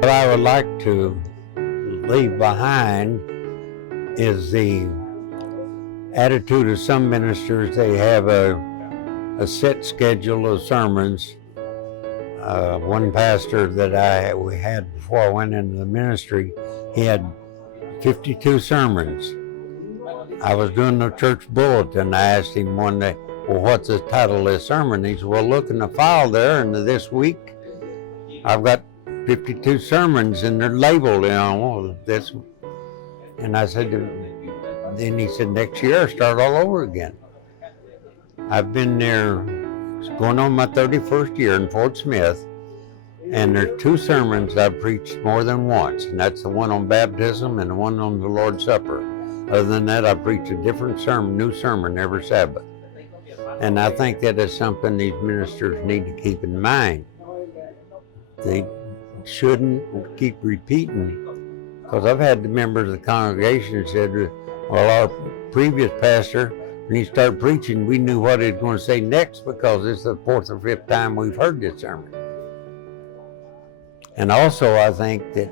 What I would like to leave behind is the attitude of some ministers. They have a set schedule of sermons. One pastor that we had before I went into the ministry, he had 52 sermons. I was doing the church bulletin. I asked him one day, well, what's the title of this sermon? He said, well, look in the file there, and this week I've got 52 sermons, and they're labeled, this. And I said, then he said, next year, start all over again. I've been there, it's going on my 31st year in Fort Smith, and there's 2 sermons I've preached more than once, and that's the one on baptism and the one on the Lord's Supper. Other than that, I preach a different sermon, new sermon every Sabbath. And I think that is something these ministers need to keep in mind. They shouldn't keep repeating, because I've had the members of the congregation said, well, our previous pastor, when he started preaching, we knew what he was going to say next because it's the 4th or 5th time we've heard this sermon. And also, I think that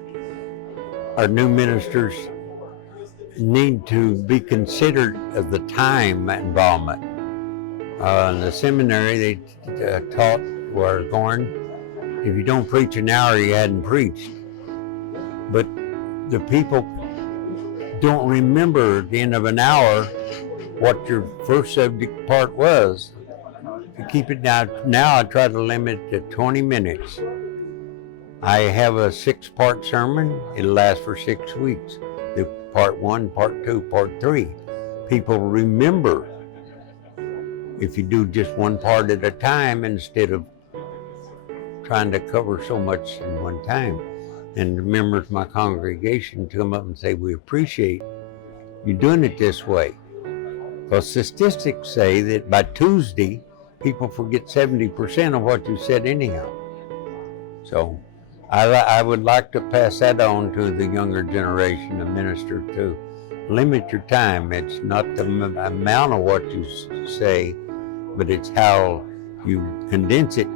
our new ministers need to be considerate of the time involvement. In the seminary, they taught where I was going, if you don't preach an hour, you hadn't preached. But the people don't remember at the end of an hour what your first subject part was. To keep it down, now I try to limit it to 20 minutes. I have a 6-part sermon. It'll last for 6 weeks. The part 1, part 2, part 3. People remember if you do just one part at a time instead of trying to cover so much in one time. And the members of my congregation come up and say, we appreciate you doing it this way. Because statistics say that by Tuesday, people forget 70% of what you said anyhow. So I would like to pass that on to the younger generation of minister to limit your time. It's not the amount of what you say, but it's how you condense it